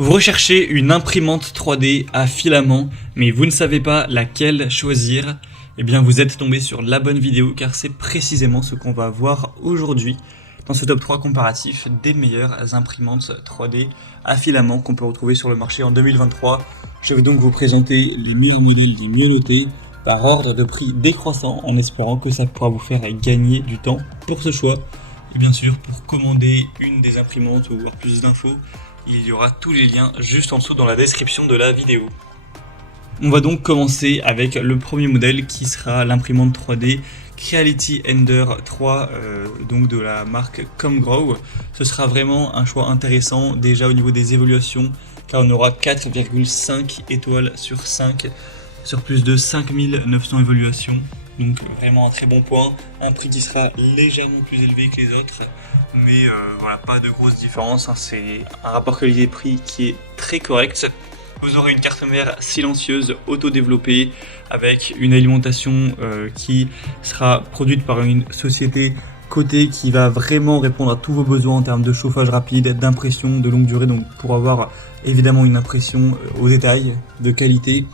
Vous recherchez une imprimante 3D à filament, mais vous ne savez pas laquelle choisir. Eh bien, vous êtes tombé sur la bonne vidéo car c'est précisément ce qu'on va voir aujourd'hui dans ce top 3 comparatif des meilleures imprimantes 3D à filament qu'on peut retrouver sur le marché en 2023. Je vais donc vous présenter les meilleurs modèles les mieux notés par ordre de prix décroissant en espérant que ça pourra vous faire gagner du temps pour ce choix. Et bien sûr, pour commander une des imprimantes ou voir plus d'infos, il y aura tous les liens juste en dessous dans la description de la vidéo. On va donc commencer avec le premier modèle qui sera l'imprimante 3D Creality Ender 3 donc de la marque Comgrow. Ce sera vraiment un choix intéressant déjà au niveau des évaluations car on aura 4,5 étoiles sur 5 sur plus de 5900 évaluations. Donc vraiment un très bon point, un prix qui sera légèrement plus élevé que les autres, mais voilà, pas de grosse différence, hein. C'est un rapport qualité-prix qui est très correct. Vous aurez une carte mère silencieuse auto-développée avec une alimentation qui sera produite par une société cotée qui va vraiment répondre à tous vos besoins en termes de chauffage rapide, d'impression de longue durée, donc pour avoir évidemment une impression au détail, de qualité,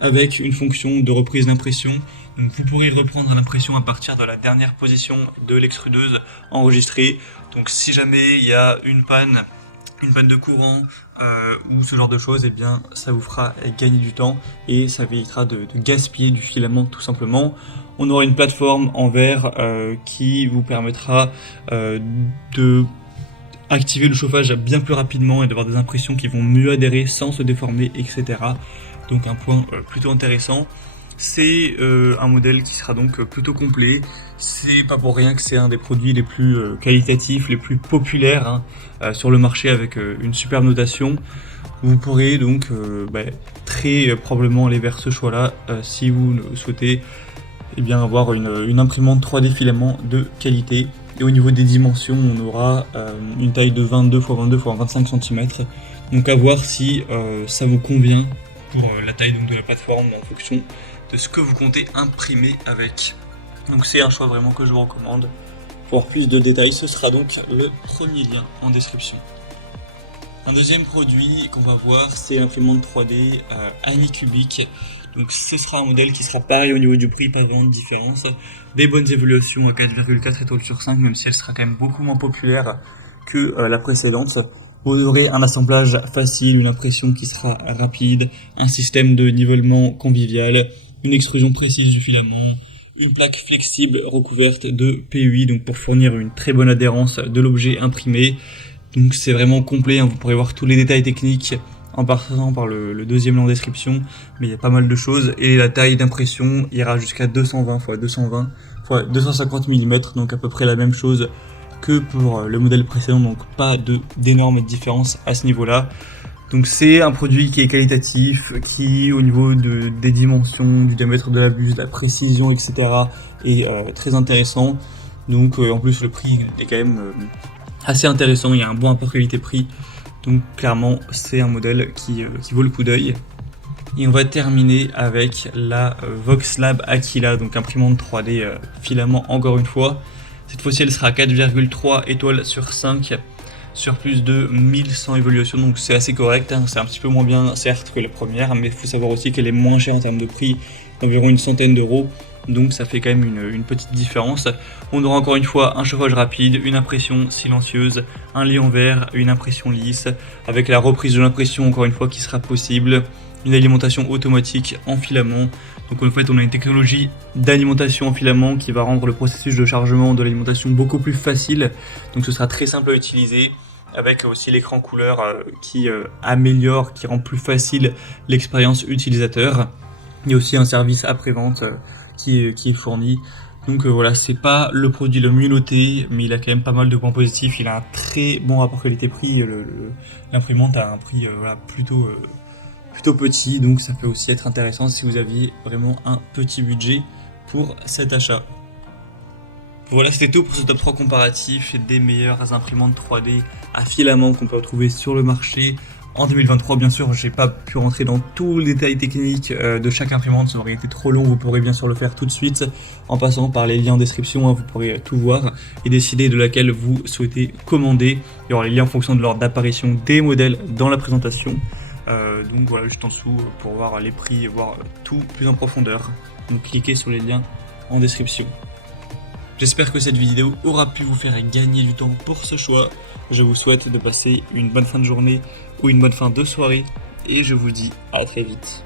avec une fonction de reprise d'impression. Donc vous pourrez reprendre l'impression à partir de la dernière position de l'extrudeuse enregistrée. Donc si jamais il y a une panne de courant ou ce genre de choses, eh bien ça vous fera gagner du temps et ça évitera de gaspiller du filament tout simplement. On aura une plateforme en verre qui vous permettra de activer le chauffage bien plus rapidement et d'avoir des impressions qui vont mieux adhérer sans se déformer, etc. Donc un point plutôt intéressant. C'est un modèle qui sera donc plutôt complet. C'est pas pour rien que c'est un des produits les plus qualitatifs, les plus populaires sur le marché avec une superbe notation. Vous pourrez donc très probablement aller vers ce choix-là si vous souhaitez avoir une imprimante 3D filament de qualité. Et au niveau des dimensions, on aura une taille de 22 x 22 x 25 cm. Donc à voir si ça vous convient pour la taille donc, de la plateforme en fonction de ce que vous comptez imprimer avec. Donc c'est un choix vraiment que je vous recommande. Pour avoir plus de détails, ce sera donc le premier lien en description. Un deuxième produit qu'on va voir, c'est l'imprimante 3D Anycubic. Donc ce sera un modèle qui sera pareil au niveau du prix, pas vraiment de différence. Des bonnes évaluations à 4,4 étoiles sur 5, même si elle sera quand même beaucoup moins populaire que la précédente. Vous aurez un assemblage facile, une impression qui sera rapide, un système de nivellement convivial, une extrusion précise du filament, une plaque flexible recouverte de PUI donc pour fournir une très bonne adhérence de l'objet imprimé. Donc c'est vraiment complet, hein. Vous pourrez voir tous les détails techniques en passant par le deuxième lien en description, mais il y a pas mal de choses. Et la taille d'impression ira jusqu'à 220 x 220 x 250 mm, donc à peu près la même chose que pour le modèle précédent, donc pas d'énormes différences à ce niveau-là. Donc c'est un produit qui est qualitatif, qui au niveau des dimensions, du diamètre de la buse, de la précision, etc. est très intéressant. Donc en plus le prix est quand même assez intéressant, il y a un bon rapport qualité-prix. Donc clairement c'est un modèle qui vaut le coup d'œil. Et on va terminer avec la Voxlab Aquila, donc imprimante 3D filament encore une fois. Cette fois-ci elle sera à 4,3 étoiles sur 5 sur plus de 1100 évaluations, donc c'est assez correct, hein. C'est un petit peu moins bien certes que la première, mais il faut savoir aussi qu'elle est moins chère en termes de prix, environ une centaine d'euros, donc ça fait quand même une petite différence. On aura encore une fois un chauffage rapide, une impression silencieuse, un lit en verre, une impression lisse, avec la reprise de l'impression encore une fois qui sera possible, une alimentation automatique en filament. Donc en fait on a une technologie d'alimentation en filament qui va rendre le processus de chargement de l'alimentation beaucoup plus facile, donc ce sera très simple à utiliser, avec aussi l'écran couleur qui améliore, qui rend plus facile l'expérience utilisateur. Il y a aussi un service après-vente qui est fourni. Donc voilà, c'est pas le produit le mieux noté, mais il a quand même pas mal de points positifs. Il a un très bon rapport qualité-prix. L'imprimante a un prix plutôt petit, donc ça peut aussi être intéressant si vous aviez vraiment un petit budget pour cet achat. Voilà, c'était tout pour ce top 3 comparatif des meilleures imprimantes 3D à filament qu'on peut retrouver sur le marché en 2023. Bien sûr, j'ai pas pu rentrer dans tous les détails techniques de chaque imprimante, ça aurait été trop long. Vous pourrez bien sûr le faire tout de suite en passant par les liens en description, hein, vous pourrez tout voir et décider de laquelle vous souhaitez commander. Il y aura les liens en fonction de l'ordre d'apparition des modèles dans la présentation. Donc voilà, juste en dessous pour voir les prix et voir tout plus en profondeur. Donc cliquez sur les liens en description. J'espère que cette vidéo aura pu vous faire gagner du temps pour ce choix. Je vous souhaite de passer une bonne fin de journée ou une bonne fin de soirée et je vous dis à très vite.